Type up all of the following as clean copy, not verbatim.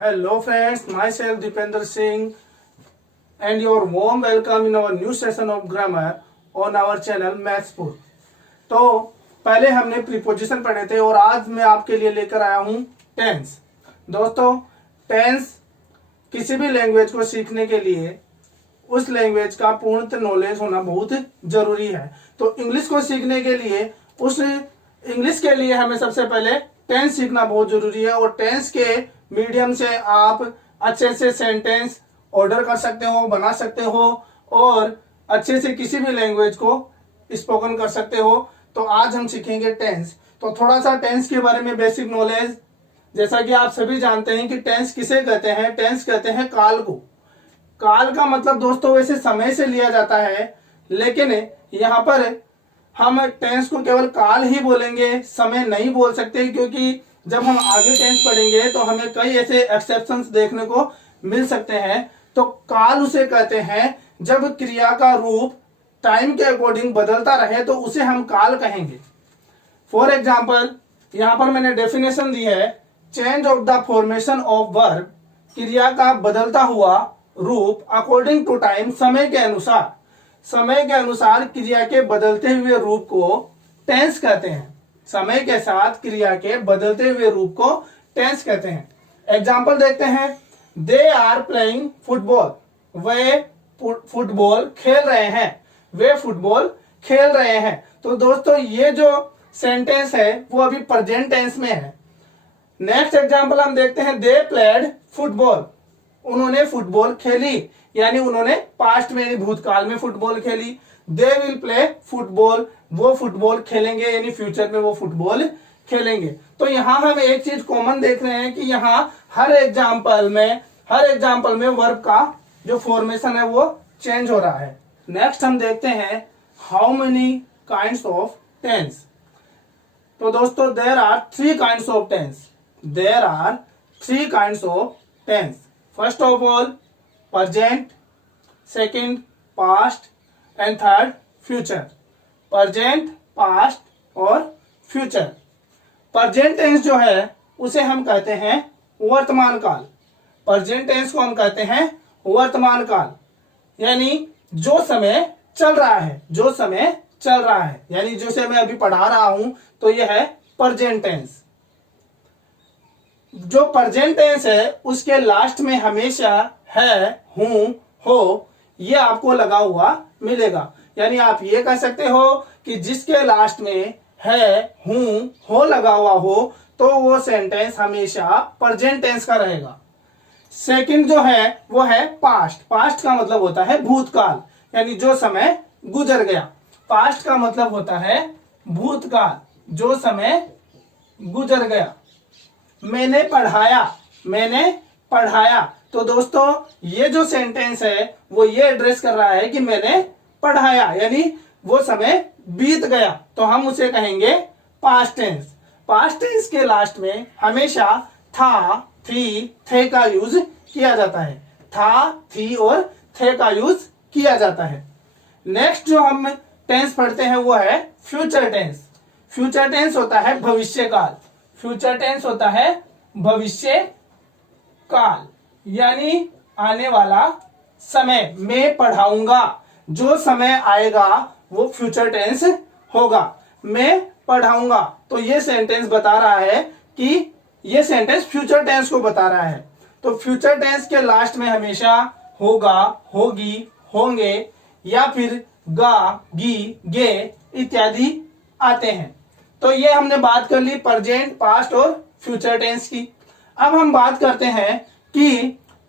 Hello friends, myself Dipender Singh and your warm welcome in our new session of grammar on our channel Mathspur। तो पहले हमने preposition पढ़े थे और आज मैं आपके लिए लेकर आया हूँ टेंस। दोस्तों, टेंस किसी भी लैंग्वेज को सीखने के लिए उस लैंग्वेज का पूर्ण नॉलेज होना बहुत जरूरी है। तो इंग्लिश को सीखने के लिए उस इंग्लिश के लिए हमें सबसे पहले टेंस सीखना बहुत जरूरी है और टेंस के मीडियम से आप अच्छे से सेंटेंस ऑर्डर कर सकते हो, बना सकते हो और अच्छे से किसी भी लैंग्वेज को स्पोकन कर सकते हो। तो आज हम सीखेंगे टेंस। तो थोड़ा सा टेंस के बारे में बेसिक नॉलेज। जैसा कि आप सभी जानते हैं कि टेंस किसे कहते हैं। टेंस कहते हैं काल को। काल का मतलब दोस्तों वैसे समय से लिया जाता है, लेकिन यहाँ पर हम टेंस को केवल काल ही बोलेंगे, समय नहीं बोल सकते, क्योंकि जब हम आगे टेंस पढ़ेंगे तो हमें कई ऐसे एक्सेप्शंस देखने को मिल सकते हैं। तो काल उसे कहते हैं जब क्रिया का रूप टाइम के अकॉर्डिंग बदलता रहे तो उसे हम काल कहेंगे। फॉर एग्जाम्पल, यहां पर मैंने डेफिनेशन दी है, change of the formation of verb, क्रिया का बदलता हुआ रूप अकॉर्डिंग टू टाइम, समय के अनुसार। समय के अनुसार क्रिया के बदलते हुए रूप को टेंस कहते हैं। समय के साथ क्रिया के बदलते हुए रूप को टेंस कहते हैं। एग्जाम्पल देखते हैं। दे आर प्लेइंग फुटबॉल, वे फुटबॉल खेल रहे हैं। वे फुटबॉल खेल रहे हैं। तो दोस्तों ये जो सेंटेंस है वो अभी प्रेजेंट टेंस में है। नेक्स्ट एग्जाम्पल हम देखते हैं। दे प्लेड फुटबॉल, उन्होंने फुटबॉल खेली, यानी उन्होंने पास्ट में भूतकाल में फुटबॉल खेली। दे विल प्ले फुटबॉल, वो फुटबॉल खेलेंगे, यानी फ्यूचर में वो फुटबॉल खेलेंगे। तो यहाँ हम एक चीज कॉमन देख रहे हैं कि यहाँ हर एग्जाम्पल में वर्ब का जो फॉर्मेशन है वो चेंज हो रहा है। नेक्स्ट हम देखते हैं how many kinds of tense. तो दोस्तों there are three kinds of tense. There are three kinds of tense. First of all present, second past and third future. Present, past और फ्यूचर। प्रेजेंट टेंस जो है उसे हम कहते हैं वर्तमान काल। प्रेजेंट टेंस को हम कहते हैं वर्तमान काल, यानी जो समय चल रहा है, जो समय चल रहा है, यानी जो मैं अभी पढ़ा रहा हूं तो यह है प्रेजेंट टेंस। जो प्रेजेंट टेंस है उसके लास्ट में हमेशा है, हूं, हो, ये आपको लगा हुआ मिलेगा। यानी आप ये कह सकते हो कि जिसके लास्ट में है, हूं, हो लगा हुआ हो तो वो सेंटेंस हमेशा प्रेजेंट टेंस का रहेगा। सेकंड जो है वो है पास्ट। पास्ट का मतलब होता है भूतकाल, यानी जो समय गुजर गया। पास्ट का मतलब होता है भूतकाल, जो समय गुजर गया। मैंने पढ़ाया, मैंने पढ़ाया। तो दोस्तों ये जो सेंटेंस है वो ये एड्रेस कर रहा है कि मैंने पढ़ाया, यानी वो समय बीत गया, तो हम उसे कहेंगे पास्ट टेंस। पास्ट टेंस के लास्ट में हमेशा था, थी, थे का यूज किया जाता है। था, थी और थे का यूज किया जाता है। नेक्स्ट जो हम टेंस पढ़ते हैं वो है फ्यूचर टेंस। फ्यूचर टेंस होता है भविष्य काल। फ्यूचर टेंस होता है भविष्य काल, यानी आने वाला समय। मैं पढ़ाऊंगा, जो समय आएगा वो फ्यूचर टेंस होगा। मैं पढ़ाऊंगा, तो ये सेंटेंस बता रहा है कि ये सेंटेंस फ्यूचर टेंस को बता रहा है। तो फ्यूचर टेंस के लास्ट में हमेशा होगा, होगी, होंगे या फिर गा, गी, गे इत्यादि आते हैं। तो ये हमने बात कर ली प्रेजेंट, पास्ट और फ्यूचर टेंस की। अब हम बात करते हैं कि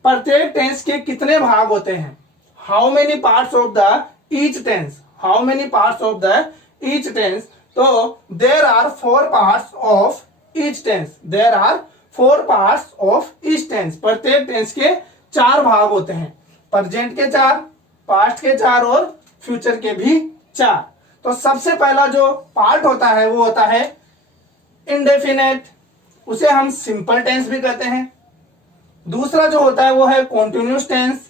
प्रत्येक टेंस के कितने भाग होते हैं। How many parts of the each tense. How many parts of the each tense. तो there are four parts of each tense. There are four parts of each tense. प्रत्येक टेंस के चार भाग होते हैं। प्रेजेंट के चार, पास्ट के चार और फ्यूचर के भी चार। तो सबसे पहला जो पार्ट होता है वो होता है इंडेफिनेट, उसे हम सिंपल टेंस भी कहते हैं। दूसरा जो होता है वो है कॉन्टिन्यूस टेंस।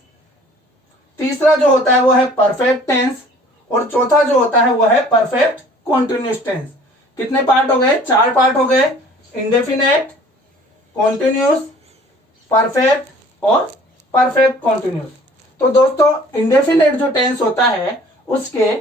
तीसरा जो होता है वो है परफेक्ट टेंस और चौथा जो होता है वो है परफेक्ट कॉन्टिन्यूस टेंस। कितने पार्ट हो गए? चार पार्ट हो गए। इंडेफिनेट, कॉन्टिन्यूस, परफेक्ट और परफेक्ट कॉन्टिन्यूस। तो दोस्तों इंडेफिनेट जो टेंस होता है उसके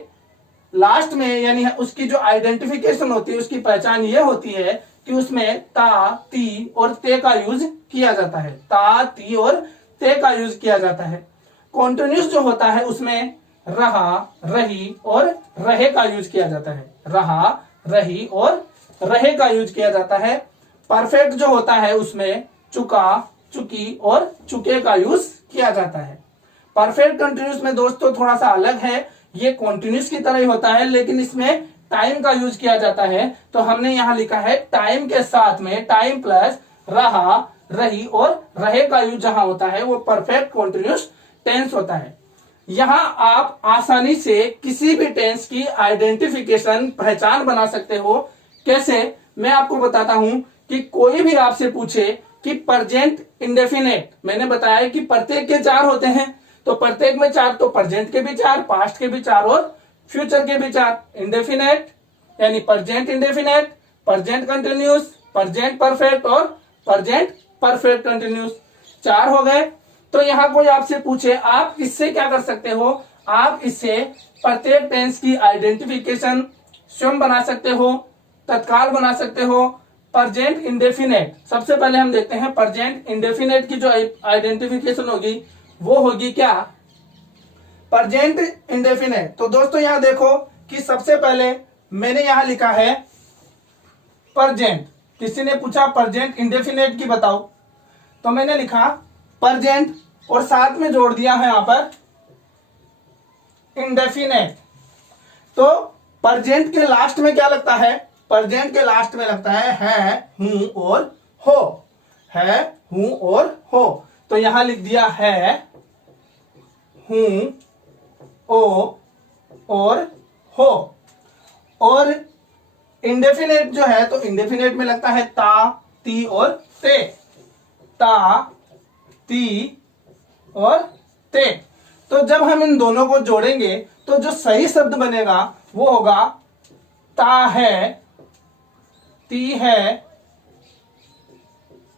लास्ट में यानी उसकी जो आइडेंटिफिकेशन होती है, उसकी पहचान ये होती है कि उसमें ता, ती और ते का यूज किया जाता है। ता, ती और ते का यूज किया जाता है। कॉन्टिन्यूस जो होता है उसमें रहा, रही और रहे का यूज किया जाता है। रहा, रही और रहे का यूज किया जाता है। परफेक्ट जो होता है उसमें चुका, चुकी और चुके का यूज किया जाता है। परफेक्ट कंटिन्यूस में दोस्तों थोड़ा सा अलग है, ये कॉन्टिन्यूस की तरह ही होता है लेकिन इसमें टाइम का यूज किया जाता है। तो हमने यहां लिखा है टाइम के साथ में टाइम प्लस रहा, रही और रहे का यूज जहां होता है वो परफेक्ट कॉन्टिन्यूस टेंस होता है। यहां आप आसानी से किसी भी टेंस की आइडेंटिफिकेशन, पहचान बना सकते हो। कैसे, मैं आपको बताता हूं कि कोई भी आपसे पूछे कि प्रेजेंट इंडेफिनेट, मैंने बताया कि प्रत्येक के 4 होते हैं, तो प्रत्येक में 4, तो प्रेजेंट के भी 4, पास्ट के भी 4 और फ्यूचर के भी 4। इंडेफिनेट यानी present indefinite, present continuous, present perfect और प्रेजेंट परफेक्ट कंटिन्यूस, 4 हो गए। तो यहां कोई आपसे पूछे, आप इससे क्या कर सकते हो, आप इससे प्रत्येक टेंस की आइडेंटिफिकेशन स्वयं बना सकते हो, तत्काल बना सकते हो। प्रेजेंट इंडेफिनेट, सबसे पहले हम देखते हैं प्रेजेंट इंडेफिनेट की जो आइडेंटिफिकेशन होगी वो होगी क्या, प्रेजेंट इंडेफिनेट। तो दोस्तों यहां देखो कि सबसे पहले मैंने यहां लिखा है प्रेजेंट। किसी ने पूछा प्रेजेंट इंडेफिनेट की बताओ, तो मैंने लिखा प्रेजेंट और साथ में जोड़ दिया है यहां पर इंडेफिनेट। तो प्रेजेंट के लास्ट में क्या लगता है, प्रेजेंट के लास्ट में लगता है, हूं और हो, है, हूं और हो। तो यहां लिख दिया है हूं, ओ और हो। और इंडेफिनेट जो है, तो इंडेफिनेट में लगता है ता, ती और ते, ता, ती और ते। तो जब हम इन दोनों को जोड़ेंगे तो जो सही शब्द बनेगा वो होगा ता है, ती है,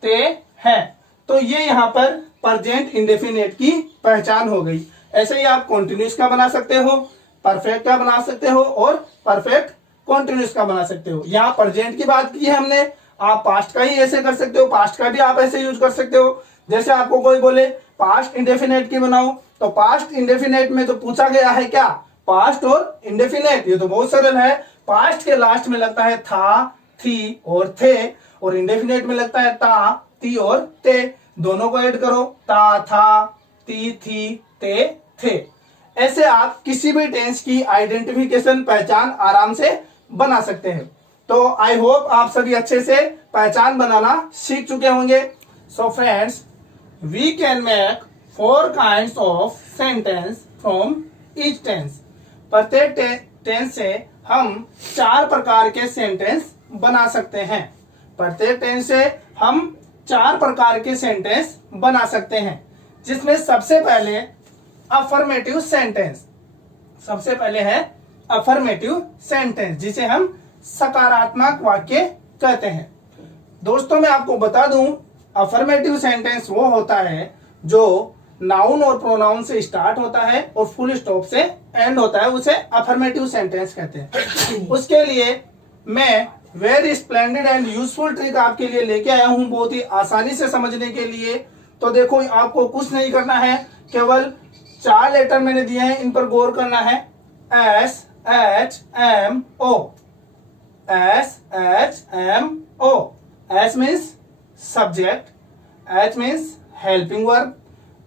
ते है। तो ये यहां पर प्रेजेंट इंडेफिनेट की पहचान हो गई। ऐसे ही आप कॉन्टिन्यूस का बना सकते हो, परफेक्ट का बना सकते हो और परफेक्ट कॉन्टिन्यूस का बना सकते हो। यहाँ प्रेजेंट की बात की है हमने, आप पास्ट का ही ऐसे कर सकते हो, पास्ट का भी आप ऐसे यूज कर सकते हो। जैसे आपको कोई बोले पास्ट इंडेफिनेट की बनाओ, तो पास्ट इंडेफिनेट में तो पूछा गया है क्या, पास्ट और इंडेफिनेट, ये तो बहुत सरल है। पास्ट के लास्ट में लगता है था, थी और थे, और इंडेफिनेट में लगता है ता, ती और ते। दोनों को ऐड करो, ता, था, ती, थी, ते, थे। ऐसे आप किसी भी टेंस की आइडेंटिफिकेशन, पहचान आराम से बना सकते हैं। तो आई होप आप सभी अच्छे से पहचान बनाना सीख चुके होंगे। So friends, we can make 4 kinds of sentence from each tense. प्रत्येक टेंस से हम 4 प्रकार के सेंटेंस बना सकते हैं। प्रत्येक टेंस से हम 4 प्रकार के सेंटेंस बना सकते हैं, जिसमें सबसे पहले अफर्मेटिव सेंटेंस, सबसे पहले है अफर्मेटिव सेंटेंस, जिसे हम सकारात्मक वाक्य कहते हैं। दोस्तों मैं आपको बता दूं, अफर्मेटिव सेंटेंस वो होता है जो नाउन और प्रोनाउन से स्टार्ट होता है और फुल स्टॉप से एंड होता है, उसे अफर्मेटिव सेंटेंस कहते हैं। उसके लिए मैं very splendid and useful trick आपके लिए लेके आया हूं, बहुत ही आसानी से समझने के लिए। तो देखो, आपको कुछ नहीं करना है, केवल 4 लेटर मैंने दिए हैं, इन पर गौर करना है। S, H, M, O, S, H, M, O. S means subject, H means helping verb,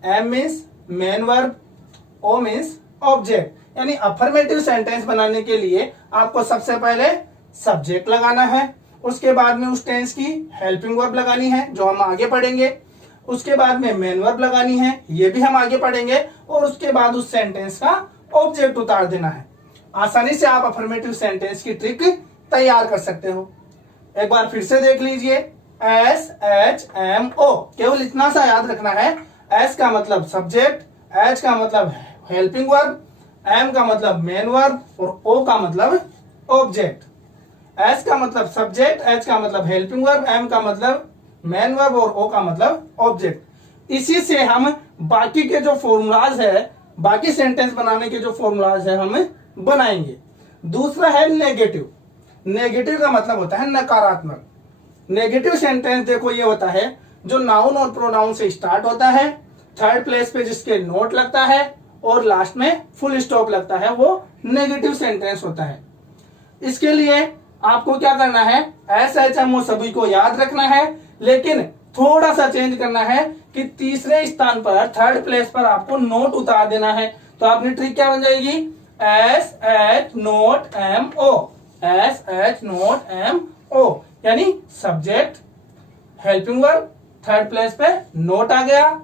M means main verb, O means object. यानी अफर्मेटिव सेंटेंस बनाने के लिए आपको सबसे पहले सब्जेक्ट लगाना है, उसके बाद में उस टेंस की हेल्पिंग वर्ब लगानी है जो हम आगे पढ़ेंगे, उसके बाद में मेन वर्ब लगानी है, ये भी हम आगे पढ़ेंगे, और उसके बाद उस सेंटेंस का ऑब्जेक्ट उतार देना है। आसानी से आप अफर्मेटिव सेंटेंस की ट्रिक तैयार कर सकते हो। एक बार फिर से देख लीजिए, एस, एच, एम, ओ। केवल इतना सा याद रखना है, एस का मतलब सब्जेक्ट, एच का मतलब हेल्पिंग वर्ब, एम का मतलब मेन वर्ब और ओ का मतलब ऑब्जेक्ट। एस का मतलब सब्जेक्ट, एच का मतलब हेल्पिंग वर्ब, एम का मतलब मेन वर्ब और ओ का मतलब ऑब्जेक्ट। इसी से हम बाकी के जो फॉर्मूलाज है, बाकी सेंटेंस बनाने के जो फॉर्मूलाज है हम बनाएंगे। दूसरा है नेगेटिव। नेगेटिव का मतलब होता है नकारात्मक। नेगेटिव सेंटेंस देखो ये होता है जो नाउन और प्रोनाउन से स्टार्ट होता है, थर्ड प्लेस पे जिसके नोट लगता है और लास्ट में फुल स्टॉप लगता है, वो नेगेटिव सेंटेंस होता है। इसके लिए आपको क्या करना है, SHMO सभी को याद रखना है, लेकिन थोड़ा सा चेंज करना है कि तीसरे स्थान पर, थर्ड प्लेस पर आपको नोट उतार देना है। तो आपकी ट्रिक क्या बन जाएगी, SH note MO, SH note MO, यानी subject, helping verb, third place पे नोट आ गया,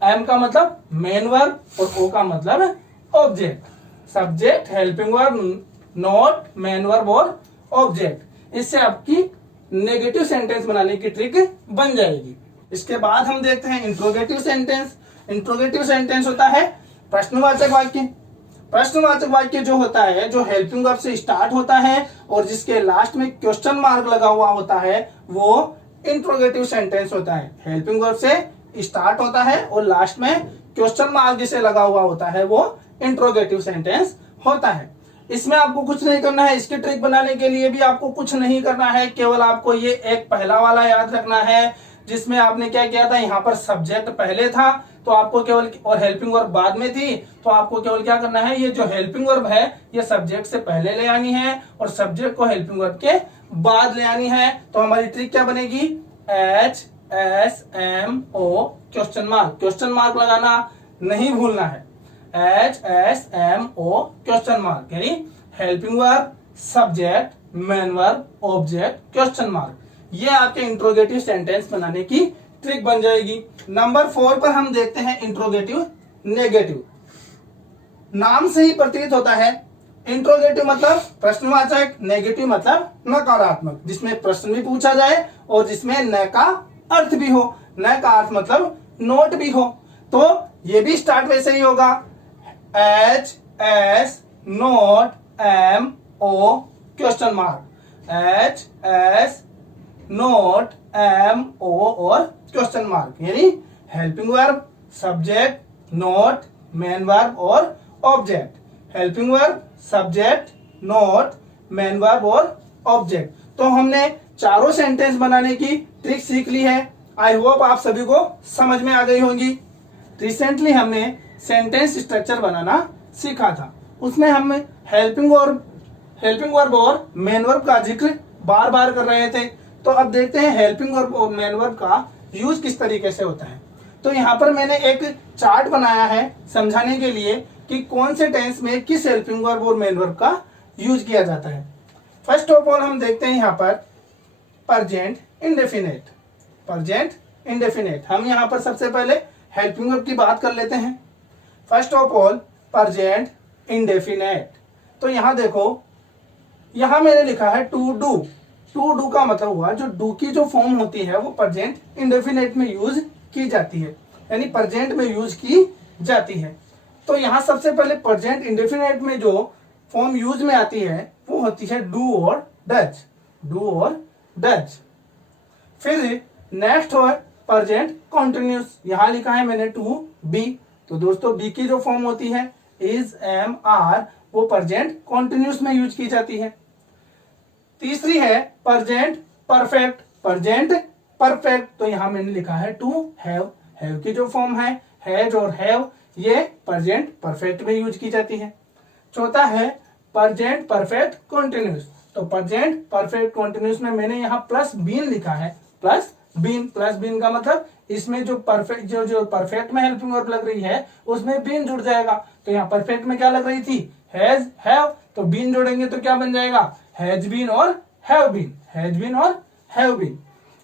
M का मतलब मेन वर्ब और O का मतलब object. Subject, helping verb, note, main verb और ऑब्जेक्ट। इससे आपकी नेगेटिव सेंटेंस बनाने की ट्रिक बन जाएगी। इसके बाद हम देखते हैं इंट्रोगेटिव सेंटेंस। इंट्रोगेटिव सेंटेंस होता है प्रश्नवाचक वाक्य। प्रश्नवाचक वाक्य जो होता है, जो हेल्पिंग वर्ब से स्टार्ट होता है और जिसके लास्ट में क्वेश्चन मार्क लगा हुआ होता है, वो इंट्रोगेटिव सेंटेंस होता है। हेल्पिंग वर्ब से स्टार्ट होता है और लास्ट में क्वेश्चन मार्क जिसे लगा हुआ होता है, वो इंट्रोगेटिव सेंटेंस होता है। इसमें आपको कुछ नहीं करना है, इसकी ट्रिक बनाने के लिए भी आपको कुछ नहीं करना है, केवल आपको ये एक पहला वाला याद रखना है जिसमें आपने क्या किया था, यहाँ पर सब्जेक्ट पहले था तो आपको केवल, और हेल्पिंग वर्ब बाद में थी, तो आपको केवल क्या करना है, ये जो हेल्पिंग वर्ब है ये सब्जेक्ट से पहले ले आनी है और सब्जेक्ट को हेल्पिंग वर्ब के बाद ले आनी है। तो हमारी ट्रिक क्या बनेगी, HSMO question mark. Question mark लगाना नहीं भूलना है, HSMO क्वेश्चन मार्क, यानी helping verb, subject, main verb, object, question mark. ये आपके इंट्रोगेटिव सेंटेंस बनाने की ट्रिक बन जाएगी। नंबर 4 पर हम देखते हैं इंट्रोगेटिव नेगेटिव। नाम से ही प्रतीत होता है, इंट्रोगेटिव मतलब प्रश्नवाचक, नेगेटिव मतलब नकारात्मक, जिसमें प्रश्न भी पूछा जाए और जिसमें न का अर्थ भी हो। न का अर्थ मतलब नोट भी हो। तो ये भी स्टार्ट वैसे ही होगा, HS not MO question mark, HS not MO और क्वेश्चन मार्क, यानी helping verb, subject, not, main verb और object. Helping verb, subject, not, main verb और ऑब्जेक्ट। तो हमने चारों सेंटेंस बनाने की ट्रिक सीख ली है। आई होप आप सभी को समझ में आ गई होंगी। रिसेंटली हमने सेंटेंस स्ट्रक्चर बनाना सीखा था, उसमें हम हेल्पिंग वर्ब और मेन वर्ब का जिक्र बार बार कर रहे थे। तो अब देखते हैं हेल्पिंग वर्ब और मेन वर्ब का यूज किस तरीके से होता है। तो यहाँ पर मैंने एक चार्ट बनाया है समझाने के लिए कि कौन से टेंस में किस हेल्पिंग वर्ब और मेन वर्ब का यूज किया जाता है। फर्स्ट ऑफ ऑल हम देखते हैं यहाँ पर प्रेजेंट इंडेफिनेट। प्रेजेंट इंडेफिनेट, हम यहाँ पर सबसे पहले हेल्पिंग वर्ब की बात कर लेते हैं। First of all present indefinite. तो यहाँ देखो, यहाँ मैंने लिखा है टू डू। टू डू का मतलब हुआ जो डू की जो फॉर्म होती है वो प्रेजेंट इंडेफिनेट में यूज की जाती है, यानी प्रेजेंट में यूज की जाती है। तो यहाँ सबसे पहले प्रेजेंट इंडेफिनेट में जो फॉर्म यूज में आती है वो होती है डू और डज। डू और डज। फिर नेक्स्ट है प्रेजेंट कॉन्टिन्यूस। यहाँ लिखा है मैंने टू बी। तो दोस्तों बी की जो फॉर्म होती है इज, एम, आर, वो प्रेजेंट कॉन्टिन्यूस में यूज की जाती है। तीसरी है प्रेजेंट परफेक्ट। प्रेजेंट परफेक्ट, तो यहां मैंने लिखा है टू हैव। हैव की जो फॉर्म है हैज और हैव, ये प्रेजेंट परफेक्ट में यूज की जाती है। चौथा है प्रेजेंट परफेक्ट कॉन्टिन्यूस। तो प्रेजेंट परफेक्ट कॉन्टिन्यूस में मैंने यहाँ प्लस बीन लिखा है। प्लस बीन, प्लस बीन का मतलब इसमें जो परफेक्ट जो परफेक्ट में हेल्पिंग वर्ब लग रही है उसमें बीन जुड़ जाएगा। तो यहाँ परफेक्ट में क्या लग रही थी, हैज, हैव, तो बीन जोड़ेंगे तो क्या बन जाएगा, हैज बीन और हैव बीन। हैज बीन और हैव बीन।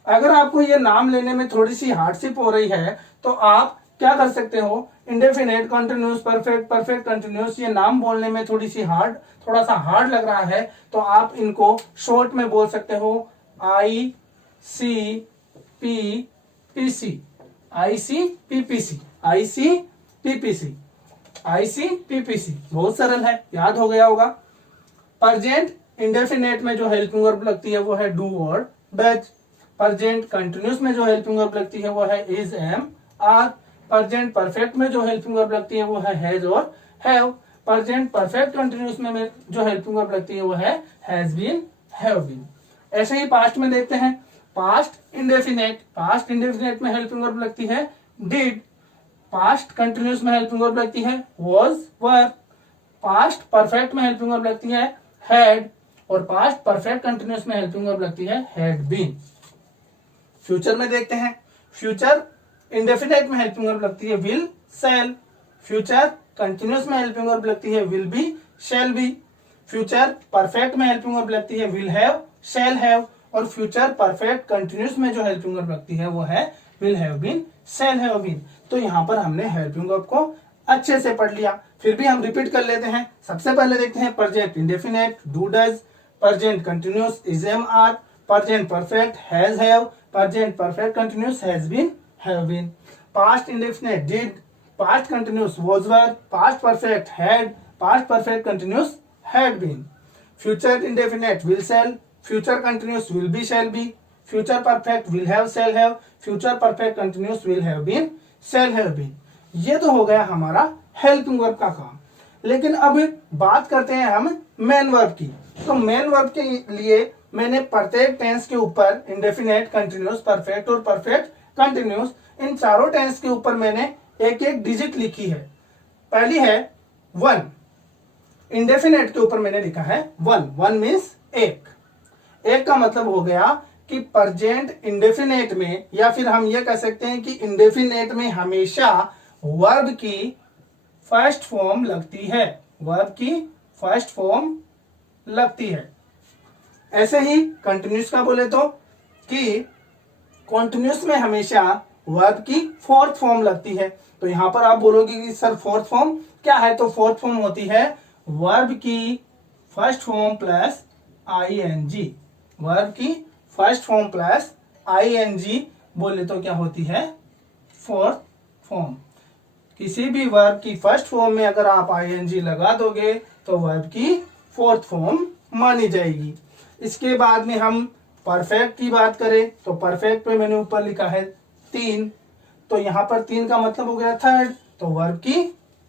अगर आपको ये नाम लेने में थोड़ी सी हार्डशिप हो रही है तो आप क्या कर सकते हो, indefinite, continuous, perfect, perfect continuous, ये नाम बोलने में थोड़ा सा हार्ड लग रहा है तो आप इनको शॉर्ट में बोल सकते हो ICPPC। ICPPC, ICPPC, ICPPC, बहुत सरल है, याद हो गया होगा। प्रेजेंट इंडेफिनेट में जो हेल्पिंग वर्ब लगती है वो है डू और डज। प्रेजेंट कंटिन्यूस में जो हेल्पिंग वर्ब लगती है वो है is, am, are. Present perfect में जो हेल्पिंग वर्ब लगती है वो है हैज और हैव। प्रेजेंट परफेक्ट कंटिन्यूस में जो हेल्पिंग वर्ब लगती है वो है हैज बीन, हैव बीन। ऐसे ही पास्ट में देखते हैं, पास्ट इंडेफिनेट, पास्ट इंडेफिनेट में हेल्पिंग वर्ब लगती है डिड। पास्ट कंटिन्यूस में हेल्पिंग वर्ब लगती है वाज, वर। पास्ट परफेक्ट में हेल्पिंग वर्ब लगती है हैड, और पास्ट परफेक्ट कंटिन्यूस में हेल्पिंग वर्ब लगती है हैड बीन। फ्यूचर में देखते हैं, फ्यूचर इंडेफिनेट में हेल्पिंग वर्ब लगती है विल, शैल। फ्यूचर कंटिन्यूस में हेल्पिंग वर्ब लगती है will be, shall be. Future perfect में हेल्पिंग वर्ब लगती है विल हैव, शैल हैव। और फ्यूचर परफेक्ट कंटिन्यूस में जो हेल्पिंग वर्ब लगती है वो है will have been, shall have been. तो यहाँ पर हमने हेल्पिंग वर्ब को अच्छे से पढ़ लिया, फिर भी हम रिपीट कर लेते हैं। सबसे पहले देखते हैं present indefinite do does, present continuous is am are, present perfect has have, present perfect continuous has been, have been. Past indefinite did, past continuous was were, past perfect had, past perfect continuous had been. Future indefinite will shall, future continuous will be, shall be. Future perfect will have, shall have. Future perfect continuous will have been, shall have been. ये तो हो गया हमारा helping verb का काम। लेकिन अब बात करते हैं हम मेन वर्ब की। तो मेन वर्ब के लिए मैंने प्रत्येक टेंस के ऊपर इंडेफिनेट, कंटिन्यूस, परफेक्ट और परफेक्ट कंटिन्यूस, इन चारों टेंस के ऊपर मैंने एक एक डिजिट लिखी है। पहली है 1, इंडेफिनेट के ऊपर मैंने लिखा है 1। 1 मीन्स एक। एक का मतलब हो गया कि प्रेजेंट इंडेफिनेट में, या फिर हम ये कह सकते हैं कि इंडेफिनेट में हमेशा वर्ब की फर्स्ट फॉर्म लगती है, वर्ब की फर्स्ट फॉर्म लगती है। ऐसे ही कंटिन्यूस का बोले तो कि कंटिन्यूस में हमेशा वर्ब की फोर्थ फॉर्म लगती है। तो यहां पर आप बोलोगे कि सर फोर्थ फॉर्म क्या है? तो फोर्थ फॉर्म होती है वर्ब की first form plus ING. Verb की फर्स्ट फॉर्म प्लस आईएनजी बोले तो क्या होती है? Fourth form. किसी भी वर्ब की फर्स्ट फॉर्म में अगर आप आईएनजी लगा दोगे तो वर्ब की फोर्थ फॉर्म मानी जाएगी। इसके बाद में हम परफेक्ट की बात करें तो परफेक्ट में मैंने ऊपर लिखा है 3, तो यहां पर 3 का मतलब हो गया थर्ड, तो वर्ब की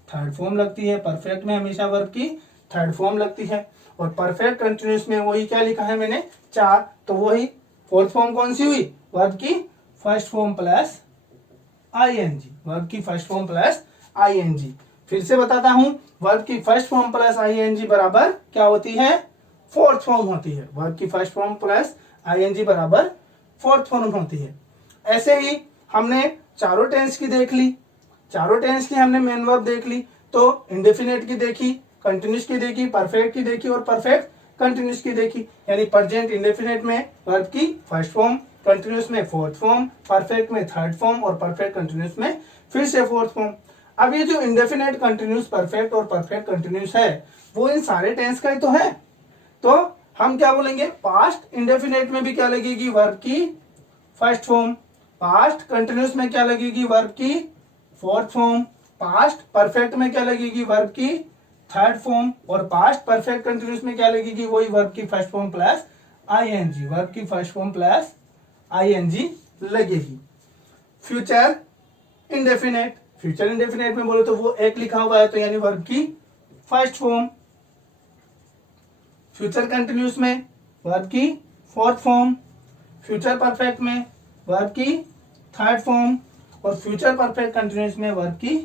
थर्ड फॉर्म लगती है। परफेक्ट में हमेशा वर्ब की थर्ड फॉर्म लगती है। और परफेक्ट कंटिन्यूस में वही क्या लिखा है मैंने 4, तो वही फोर्थ फॉर्म कौन सी हुई? वर्ब की first form plus ING. Verb की फर्स्ट फॉर्म प्लस आईएनजी। फिर से बताता हूं, वर्ब की फर्स्ट फॉर्म प्लस आईएनजी बराबर क्या होती है? फोर्थ फॉर्म होती है। वर्ब की फर्स्ट फॉर्म प्लस आईएनजी बराबर फोर्थ फॉर्म होती है। ऐसे ही हमने चारों टेंस की देख ली, चारों टेंस की हमने मेन वर्ब देख ली। तो इंडेफिनेट की देखी, कंटिन्यूस की देखी, परफेक्ट की देखी और परफेक्ट कंटिन्यूस की देखी। यानी प्रेजेंट इंडेफिनेट में वर्ब की फर्स्ट फॉर्म, कंटिन्यूस में फोर्थ फॉर्म, परफेक्ट में थर्ड फॉर्म और परफेक्ट कंटिन्यूस में फिर से फोर्थ फॉर्म। अब ये जो इंडेफिनेट, कंटिन्यूस, परफेक्ट और परफेक्ट कंटिन्यूस है वो इन सारे टेंस का ही तो है। तो हम क्या बोलेंगे? पास्ट इंडेफिनेट में भी क्या लगेगी? वर्ब की फर्स्ट फॉर्म। पास्ट कंटिन्यूस में क्या लगेगी? वर्ब की फोर्थ फॉर्म। पास्ट परफेक्ट में क्या लगेगी? वर्ब की थर्ड फॉर्म। और पास्ट परफेक्ट कंटिन्यूस में क्या लगेगी? वही वर्ब की first form plus ING. Verb की फर्स्ट फॉर्म प्लस आईएनजी लगेगी। फ्यूचर इंडेफिनेट, फ्यूचर इंडेफिनेट में बोले तो वो एक लिखा हुआ है, तो यानी वर्ब की फर्स्ट फॉर्म। फ्यूचर कंटिन्यूस में वर्ब की फोर्थ फॉर्म। फ्यूचर परफेक्ट में वर्ब की थर्ड फॉर्म। और फ्यूचर परफेक्ट कंटिन्यूस में वर्ब की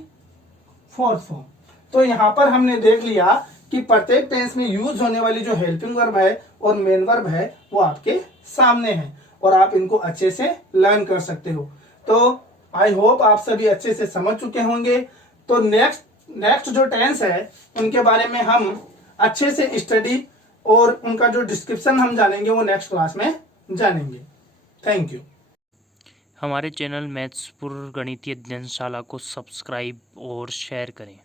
फोर्थ फॉर्म। तो यहां पर हमने देख लिया कि प्रत्येक टेंस में यूज होने वाली जो हेल्पिंग वर्ब है और मेन वर्ब है वो आपके सामने है और आप इनको अच्छे से लर्न कर सकते हो। तो आई होप आप सभी अच्छे से समझ चुके होंगे। तो नेक्स्ट जो टेंस है उनके बारे में हम अच्छे से स्टडी और उनका जो डिस्क्रिप्शन हम जानेंगे वो नेक्स्ट क्लास में जानेंगे। Thank you. हमारे चैनल मैथ्सपुर गणितीय अध्ययनशाला को सब्सक्राइब और शेयर करें।